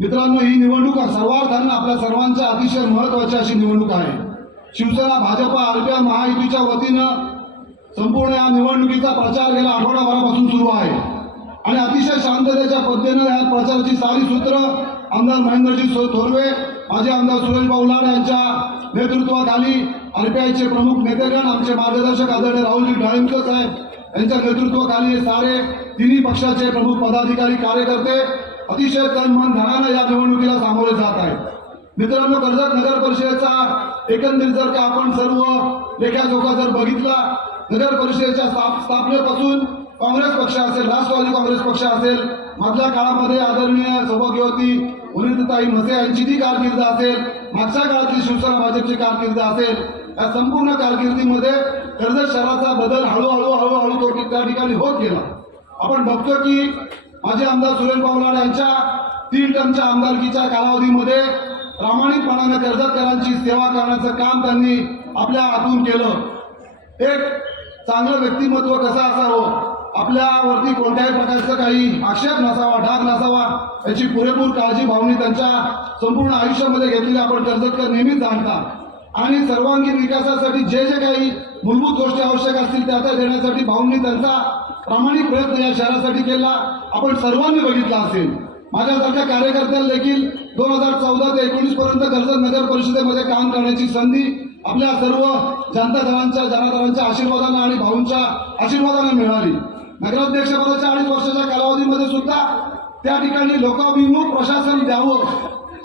मित्रांनो, ही निवडणूक सर्वार्थानं आपल्या सर्वांच्या अतिशय महत्त्वाची अशी निवडणूक आहे। शिवसेना, भाजपा, आरपीआय महायुतीच्या वतीनं संपूर्ण या निवडणुकीचा प्रचार गेल्या आठवडाभरापासून सुरू आहे आणि अतिशय शांततेच्या पद्धतीनं या प्रचाराची सारी सूत्र आमदार महेंद्रजी थोरवे, माजी आमदार सुरेश भाऊ लाड यांच्या नेतृत्वाखाली आरपीआयचे प्रमुख नेतेगण, आमचे मार्गदर्शक आदरणीय राहुलजी डाळिंबकर साहेब यांच्या नेतृत्वाखाली हे सारे तिन्ही पक्षाचे प्रमुख पदाधिकारी, कार्यकर्ते अतिशय तन मन धनानं या निवडणुकीला सामोरे जात आहेत। मित्रांनो, कर्जत नगर परिषदेचा एकंदरीत जर का आपण सर्व लेखाजोखा जर बघितला, नगर परिषदेच्या स्थापनेपासून काँग्रेस पक्ष असेल, राष्ट्रवादी काँग्रेस पक्ष असेल, मधल्या काळामध्ये आदरणीय सौभाग्यवती वनिताताई म्हसे यांची ती कारकीर्द असेल, मागच्या काळातली शिवसेना भाजपची कारकीर्द असेल, या संपूर्ण कारकिर्दीमध्ये कर्जत शहराचा बदल हळूहळू तो त्या ठिकाणी होत गेला। आपण बघतो की माजी आमदार सुरेश भाऊ लाड यांच्या 3 टर्मच्या आमदारकीच्या कालावधीमध्ये प्रामाणिकपणाने कर्जतकरांची सेवा करण्याचं काम त्यांनी आपल्या हातून केलं। एक चांगलं व्यक्तिमत्व कसं असावं, आपल्यावरती कोणत्याही प्रकारचं काही आक्षेप नसावा, डाग नसावा, याची पुरेपूर काळजी भावनी त्यांच्या संपूर्ण आयुष्यामध्ये घेतलेली आपण कर्जतकर नेहमीच जाणतात आणि सर्वांगीण विकासासाठी जे जे काही मूलभूत गोष्टी आवश्यक असतील त्या देण्यासाठी भाऊंनी त्यांचा प्रामाणिक प्रयत्न या शहरासाठी केला आपण सर्वांनी बघितला असेल। माझ्यासारख्या कार्यकर्त्याला देखील 2014 ते 19 पर्यंत कर्जत नगर परिषदेमध्ये काम करण्याची संधी आपल्या सर्व जनाधारांच्या आशीर्वादाने आणि भाऊंच्या आशीर्वादाने मिळाली। नगराध्यक्षपदाच्या 2.5 वर्षाच्या कालावधीमध्ये सुद्धा त्या ठिकाणी लोकाभिमुख प्रशासन द्यावं,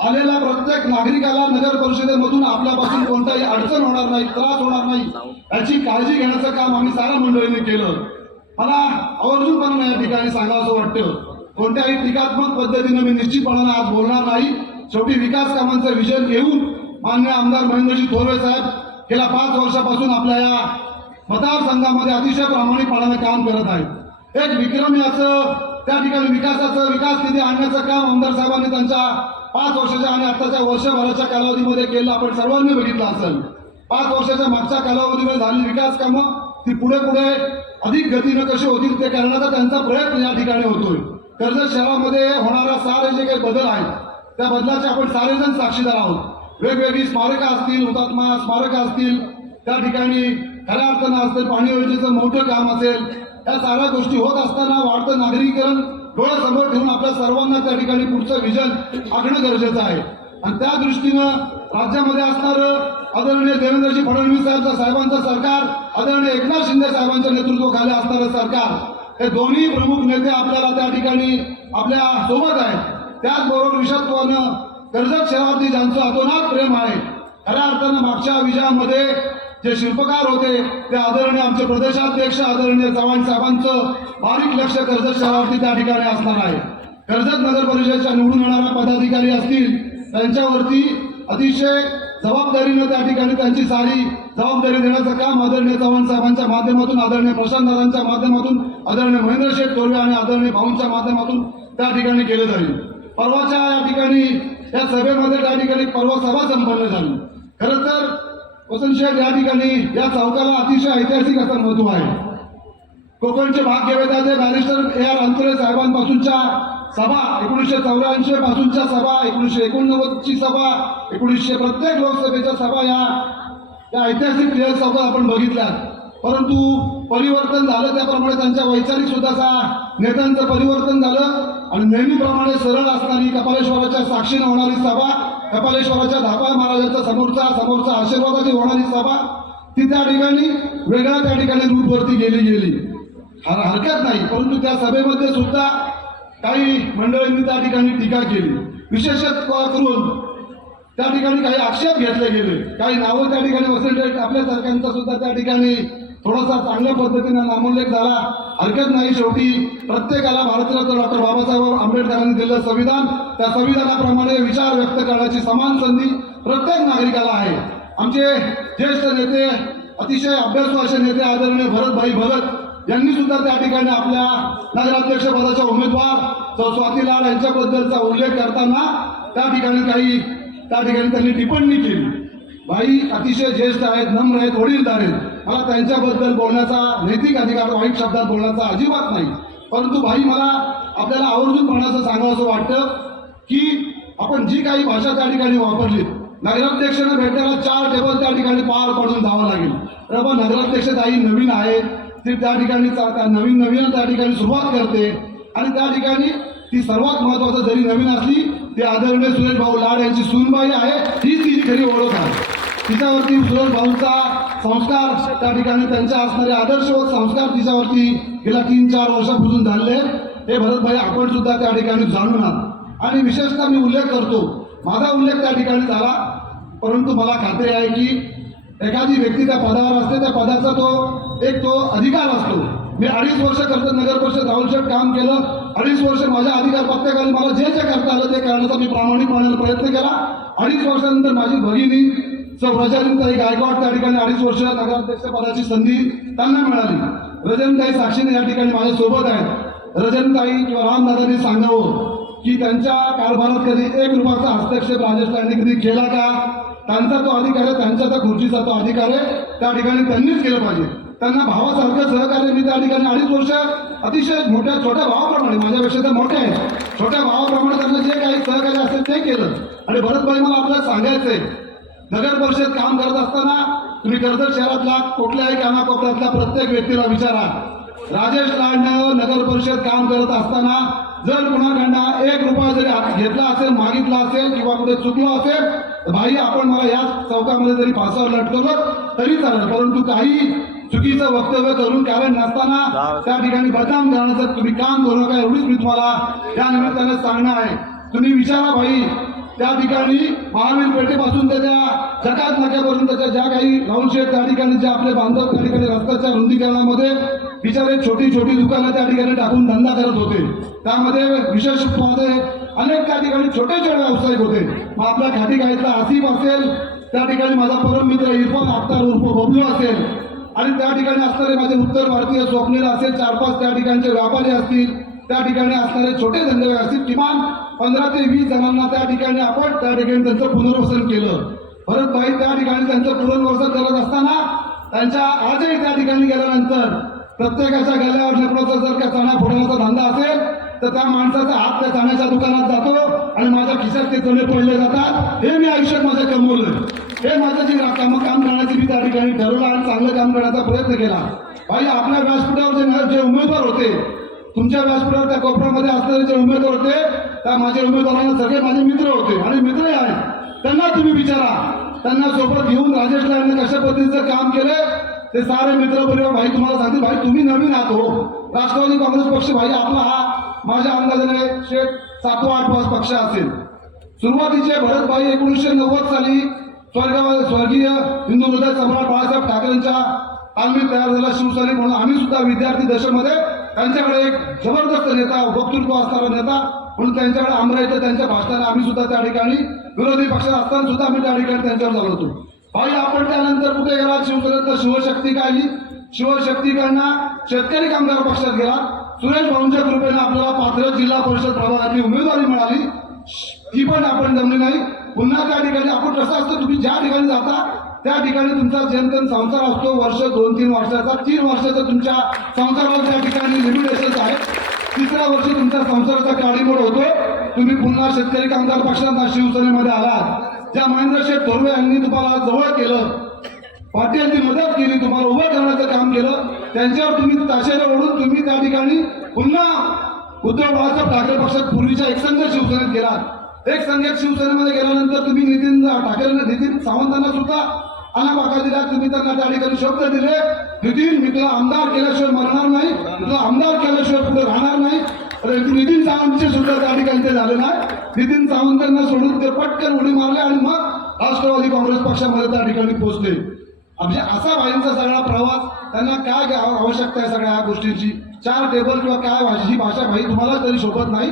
आलेल्या प्रत्येक नागरिकाला नगर परिषदेमधून आपल्यापासून कोणताही अडचण होणार नाही, त्रास होणार नाही याची काळजी घेण्याचं काम आम्ही साऱ्या मंडळींनी केलं। मला आवर्जूनपणे या ठिकाणी सांगावंसं वाटतं, कोणत्याही टीकात्मक पद्धतीने मी निश्चितपणाने आज बोलणार नाही। शेवटी विकास कामांचं विजन घेऊन माननीय आमदार महेंद्रजी थोरवे साहेब गेल्या 5 वर्षापासून आपल्या या मतदारसंघामध्ये अतिशय प्रामाणिकपणाने काम करत आहेत। एक विक्रमी असं त्या ठिकाणी विकास निधी आणण्याचं काम आमदार साहेबांनी त्यांच्या 5 वर्षाच्या आणि आताच्या वर्षभराच्या कालावधीमध्ये केलं आपण सर्वांनी बघितलं असेल। 5 वर्षाच्या मागच्या कालावधीमध्ये झालेली विकास कामं ती पुढे अधिक गतीनं कशी होतील ते करण्याचा त्यांचा प्रयत्न या ठिकाणी होतोय। कर्जत शहरामध्ये होणारा सारे जे काही बदल आहेत त्या बदलाचे आपण सारेजण साक्षीदार आहोत। वेगवेगळी स्मारकं असतील, हुतात्मा स्मारकं असतील, त्या ठिकाणी खऱ्या अर्थानं असतील, पाणी योजनेचं मोठं काम असेल, या साऱ्या गोष्टी होत असताना वाढतं नागरीकरण डोळ्यासमोर ठेवून आपल्या सर्वांना त्या ठिकाणी पुढचं विजन आखणं गरजेचं आहे आणि त्या दृष्टीनं राज्यामध्ये असणारं आदरणीय देवेंद्रजी फडणवीस साहेबांचं सरकार, आदरणीय एकनाथ शिंदे साहेबांच्या नेतृत्वाखाली असणारं सरकार, हे दोन्ही प्रमुख नेते आपल्याला त्या ठिकाणी आपल्या सोबत आहेत। त्याचबरोबर विशेषत्वानं कर्जत शहरावरती ज्यांचं अतोनात प्रेम आहे, खऱ्या अर्थानं मागच्या विजयामध्ये जे शिल्पकार होते ते आदरणीय आमचे प्रदेशाध्यक्ष आदरणीय चव्हाण साहेबांचं बारीक लक्ष कर्जत शहरावरती त्या ठिकाणी असणार आहे। कर्जत नगर परिषदेच्या निवडून येणाऱ्या पदाधिकारी असतील त्यांच्यावरती अतिशय जबाबदारीनं त्या ठिकाणी त्यांची सारी जबाबदारी देण्याचं काम आदरणीय चव्हाण साहेबांच्या माध्यमातून, आदरणीय प्रशांत दादांच्या माध्यमातून, आदरणीय महेंद्र शेठ थोरवे आणि आदरणीय भाऊंच्या माध्यमातून त्या ठिकाणी केलं जाईल। परवाच्या या ठिकाणी या सभेमध्ये त्या ठिकाणी परवा सभा संपन्न झाली। खरं तर वसंत शेठ या ठिकाणी या चौकाला अतिशय ऐतिहासिक असं महत्व आहे। कोकणचे भाग्यवेत्ते बॅरिस्टर AR अंतरे साहेबांपासूनच्या सभा, 1984 पासूनच्या सभा, 1989 ची सभा, 1900 प्रत्येक लोकसभेच्या सभा या ऐतिहासिक क्रिया चौकात आपण बघितल्या। परंतु परिवर्तन झालं, त्याप्रमाणे त्यांच्या वैचारिक सुद्धा नेत्यांचं परिवर्तन झालं आणि नेहमीप्रमाणे सरळ असणारी कपालेश्वराच्या साक्षीनं होणारी सभा, कपालेश्वराच्या धापा महाराजांच्या समोरचा आशीर्वादाची होणारी सभा, ती त्या ठिकाणी वेगळ्या त्या ठिकाणी रूटवरती गेली हरकत नाही। परंतु त्या सभेमध्ये सुद्धा काही मंडळींनी त्या ठिकाणी टीका केली, विशेषत्व करून त्या ठिकाणी काही आक्षेप घेतले गेले, काही नावं त्या ठिकाणी वसंत आपल्या सारख्यांचा सुद्धा त्या ठिकाणी थोडासा चांगल्या पद्धतीने नामोल्लेख झाला, हरकत नाही। शेवटी प्रत्येकाला भारतरत्न डॉक्टर बाबासाहेब आंबेडकरांनी दिलेलं संविधान, त्या संविधानाप्रमाणे विचार व्यक्त करण्याची समान संधी प्रत्येक नागरिकाला आहे। आमचे ज्येष्ठ नेते, अतिशय अभ्यासू असे नेते आदरणीय भरतभाई भगत यांनी सुद्धा त्या ठिकाणी आपल्या नगराध्यक्ष पदाच्या उमेदवार स्वाती लाड यांच्याबद्दलचा उल्लेख करताना त्या ठिकाणी त्यांनी टिप्पणी केली। भाई अतिशय ज्येष्ठ आहेत, नम्र आहेत, वडीलधार आहेत, मला त्यांच्याबद्दल बोलण्याचा नैतिक अधिकार वाईट शब्दात बोलण्याचा अजिबात नाही। परंतु भाई मला आपल्याला आवर्जून म्हणायचं सांगावं वाटतं की आपण जी काही भाषा त्या ठिकाणी वापरली, नगराध्यक्षांना भेटायला 4 टेबल त्या ठिकाणी पार पडून जावं लागेल. तर बाबा नगराध्यक्ष ताई नवीन आहे, ती त्या ठिकाणी नवीन त्या ठिकाणी सुरुवात करते आणि त्या ठिकाणी ती सर्वात महत्वाचं जरी नवीन असली ती आदरणीय सुरेश भाऊ लाड यांची सूनबाई आहे, हीच तिची खरी ओळख आहे. तिच्यावरती सुरेश भाऊचा संस्कार त्या ठिकाणी त्यांच्या असणारे आदर्श व संस्कार तिच्यावरती गेल्या 3-4 वर्षापासून झाले. हे भरतभाई आपण सुद्धा त्या ठिकाणी जाणून आहात आणि विशेषतः मी उल्लेख करतो, माझा उल्लेख त्या ठिकाणी झाला, परंतु मला खात्री आहे की एखादी व्यक्ती त्या पदावर असते, त्या पदाचा तो अधिकार असतो. मी 2.5 वर्ष कर्जत नगर परिषद राहुलशेठ काम केलं. 2.5 वर्ष माझ्या अधिकार पत्त्याखाली मला जे करता आलं ते करण्याचा मी प्रामाणिकपणे प्रयत्न केला. 2.5 वर्षानंतर माझी भगिनी रजनीताई गायकवाड त्या ठिकाणी 2.5 वर्ष नगराध्यक्ष पदाची संधी त्यांना मिळाली. रजनीताई साक्षीने या ठिकाणी माझ्या सोबत आहेत. रजनीताई किंवा रामदादांनी सांगावं की त्यांच्या कारभारात कधी 1 रुपयाचा हस्तक्षेप राजेश लाडने कधी केला का? त्यांचा तो अधिकार आहे, त्यांच्या त्या खुर्चीचा तो अधिकार आहे, त्या ठिकाणी त्यांनीच केलं पाहिजे. त्यांना भावासारखं सहकार्य मी त्या ठिकाणी 2.5 वर्ष अतिशय छोट्या भावाप्रमाणे, माझ्यापेक्षा तर मोठे आहे, छोट्या भावाप्रमाणे त्यांना जे काही सहकार्य असेल ते केलं. आणि भरतभाई मला आपल्याला सांगायचंय, नगर परिषद काम करत असताना तुम्ही कर्जत शहरातला कुठल्याही कानाकोपऱ्यातल्या प्रत्येक व्यक्तीला विचारा, राजेश लाडनं नगर परिषद काम करत असताना जर कुणाकडनं 1 रुपया जरी घेतला असेल, मागितला असेल किंवा कुठे चुकलो असेल तर भाई आपण मला या चौकामध्ये जरी फासावर लटकवलं तरी चालेल, परंतु काही चुकीचं वक्तव्य करून कारण नसताना त्या ठिकाणी बदनाम करण्याचं तुम्ही काम करू नका, एवढीच मी तुम्हाला या निमित्ताने सांगणार आहे. तुम्ही विचारा भाई, त्या ठिकाणी महावीर पेठेपासून त्याच्या जकात नाक्यापर्यंतच्या ज्या काही राहुलशेठ त्या ठिकाणी जे आपले बांधव त्या ठिकाणी रस्त्याच्या रुंदीकरणामध्ये बिचारे छोटी दुकानं त्या ठिकाणी टाकून धंदा करत होते. त्यामध्ये विशेष अनेक त्या ठिकाणी छोटे व्यावसायिक होते. मग आपल्या खाटीकाईतला आसिफ असेल, त्या ठिकाणी माझा परम मित्र इरफान अख्तर उर्फ बबलू असेल आणि त्या ठिकाणी असणारे माझे उत्तर भारतीय स्वप्नील असेल, 4-5 त्या ठिकाणचे व्यापारी असतील, त्या ठिकाणी असणारे छोटे धंदे असतील, किमान 15 ते 20 जणांना त्या ठिकाणी आपण त्या ठिकाणी त्यांचं पुनर्वसन केलं. भरतभाई त्या ठिकाणी त्यांचं पुनर्वसन करत असताना त्यांच्या आजही त्या ठिकाणी गेल्यानंतर प्रत्येकाच्या गल्ल्यावर नकळोचा जर का चणा फोडण्याचा धंदा असेल तर त्या माणसाचा हात त्या चण्याच्या दुकानात जातो आणि माझ्या खिशात ते चणे पडले जातात. हे मी आयुष्यात माझं कमवलं, हे माझं जे काम करण्याची मी त्या ठिकाणी ठरवलं आणि चांगलं काम करण्याचा प्रयत्न केला. भाई आपल्या व्यासपीठावर जे उमेदवार होते, तुमच्या व्यासपीठावर त्या कोपऱ्यामध्ये असणारे जे उमेदवार होते, त्या माझ्या उमेदवारांना सगळे माझे मित्र होते आणि मित्रही आहेत. त्यांना तुम्ही विचारा, त्यांना सोबत घेऊन राजेश लाडने कशा पद्धतीचं काम केलं ते सारे मित्र परिवार भाई तुम्हाला सांगतील. भाई तुम्ही नवीन आहात हो, राष्ट्रवादी काँग्रेस पक्ष भाई आपला हा माझ्या अंदाजाने 7-8 पक्ष असेल. सुरुवातीचे भरतभाई 1990 साली स्वर्गीय हिंदू हृदय सम्राट बाळासाहेब ठाकरेंच्या तालमीत तयार झाला शिवसैनिक म्हणून. आम्ही सुद्धा विद्यार्थी दशेमध्ये त्यांच्याकडे एक जबरदस्त नेता, वक्तृत्व असणारा नेता म्हणून त्यांच्याकडे आमरा येतं. त्यांच्या भाषणाला आम्ही सुद्धा त्या ठिकाणी विरोधी पक्षात असताना सुद्धा आम्ही त्या ठिकाणी त्यांच्यावर झालो होतो. भाई आपण त्यानंतर कुठे गेला? शिवसेनेत शिवशक्ती काढली, शिवशक्तीकडनं शेतकरी कामगार पक्षात गेला. सुरेश भाऊंच्या कृपेने आपल्याला पाथरज जिल्हा परिषद प्रभागातली उमेदवारी मिळाली, ती पण आपण जमली नाही. पुन्हा त्या ठिकाणी आपण कसं असतं, तुम्ही ज्या ठिकाणी जाता त्या ठिकाणी तुमचा जेमतेम संसार असतो, वर्ष 2-3 वर्षाचा, 3 वर्षाचा तुमच्या संसारावर त्या ठिकाणी लिमिटेशन्स आहे. 3ऱ्या वर्षी तुमच्या संसाराचा काळीमोड होतो, तुम्ही पुन्हा शेतकरी कामगार पक्षांना शिवसेनेमध्ये आलात. ज्या महेंद्रशेठ थोरवे यांनी तुम्हाला जवळ केलं, पाटीलची मदत केली, तुम्हाला उभं करण्याचं काम केलं, त्यांच्यावर तुम्ही ताशेरे ओढून तुम्ही त्या ठिकाणी पुन्हा उद्धव बाळासाहेब ठाकरे पक्षात पूर्वीच्या एकसंघ शिवसेनेत गेलात. एकसंघात शिवसेनेमध्ये गेल्यानंतर तुम्ही नितीन सावंतांना सुद्धा अनाबाका दिला. तुम्ही त्यांना त्या ठिकाणी शब्द दिले, नितीन मी तुला आमदार केल्याशिवाय मरणार नाही, तुला आमदार केल्याशिवाय पुढे राहणार नाही. परंतु नितीन सावंतचे सुद्धा त्या ठिकाणी ते झाले नाही. नितीन सावंतांना सोडून ते पटकन उडी मारले आणि मग राष्ट्रवादी काँग्रेस पक्षामध्ये त्या ठिकाणी पोहोचले. म्हणजे असा भाईंचा सगळा प्रवास, त्यांना काय आवश्यकता आहे सगळ्या गोष्टींची, 4 टेबल किंवा काय ही भाषा भाई तुम्हाला तरी शोभत नाही.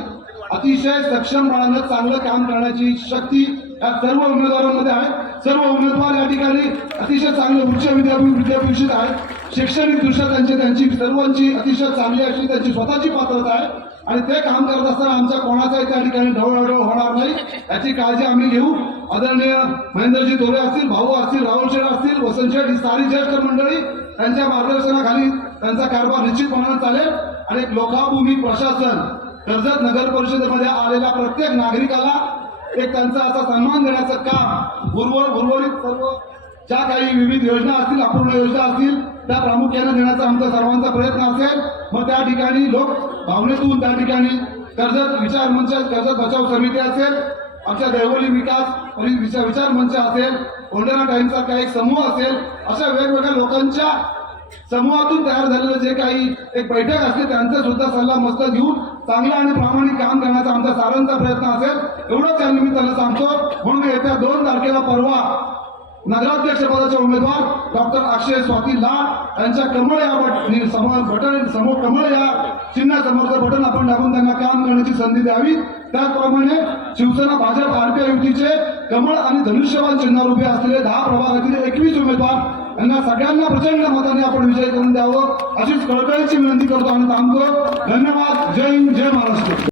अतिशय सक्षमपणानं चांगलं काम करण्याची शक्ती या सर्व उमेदवारांमध्ये आहे. सर्व उमेदवार या ठिकाणी अतिशय चांगले उच्च विद्यापीठित आहेत. शैक्षणिक दृष्ट्या त्यांची सर्वांची अतिशय चांगली अशी त्यांची स्वतःची पात्रता आहे आणि ते काम करत असताना आमच्या कोणाचाही त्या ठिकाणी ढवळाढवळ होणार नाही याची काळजी आम्ही घेऊ. आदरणीय महेंद्रजी थोरे असतील, भाऊ असतील, राहुल शेठ असतील, वसंत शेठ, ही सारी ज्येष्ठ मंडळी त्यांच्या मार्गदर्शनाखाली त्यांचा कारभार निश्चितपणाने चालेल. आणि लोकाभूमी प्रशासन, कर्जत नगर परिषदेमध्ये आलेल्या प्रत्येक नागरिकाला एक त्यांचा असा सन्मान देण्याचं काम उर्वरित सर्व ज्या काही विविध योजना असतील, अपूर्ण योजना असतील, त्या प्रामुख्याने देण्याचा आमचा सर्वांचा प्रयत्न असेल. मग त्या ठिकाणी लोक भावनेतून त्या ठिकाणी कर्जत विचार मंच, कर्जत बचाव समिती असेल, आमच्या देवळी विचार मंच असेल, ओंडेरा टाइम्सचा एक समूह असेल, अशा वेगवेगळ्या लोकांच्या समूहातून तयार झालेलं जे काही एक बैठक असते त्यांचा सुद्धा सल्ला मसलत घेऊन चांगला आणि प्रामाणिक काम करण्याचा आमचा सारांचा प्रयत्न असेल. एवढंच या निमित्तानं सांगतो. म्हणून येत्या 2 तारखेला परवा नगराध्यक्ष पदाचे उमेदवार डॉक्टर अक्षय स्वाती लाड यांच्या कमळ या बटन समोर कमळ या चिन्हासमोरचं बटन आपण दाबून त्यांना काम करण्याची संधी द्यावी. त्याचप्रमाणे शिवसेना भाजप आरपीआय युतीचे कमळ आणि धनुष्यबाण चिन्हावर उभे असलेले 10 प्रभागातील 21 उमेदवार यांना सगळ्यांना प्रचंड मताने आपण विजय करून द्यावं अशीच कळकळीची विनंती करतो आणि थांबतो. धन्यवाद. जय हिंद, जय महाराष्ट्र.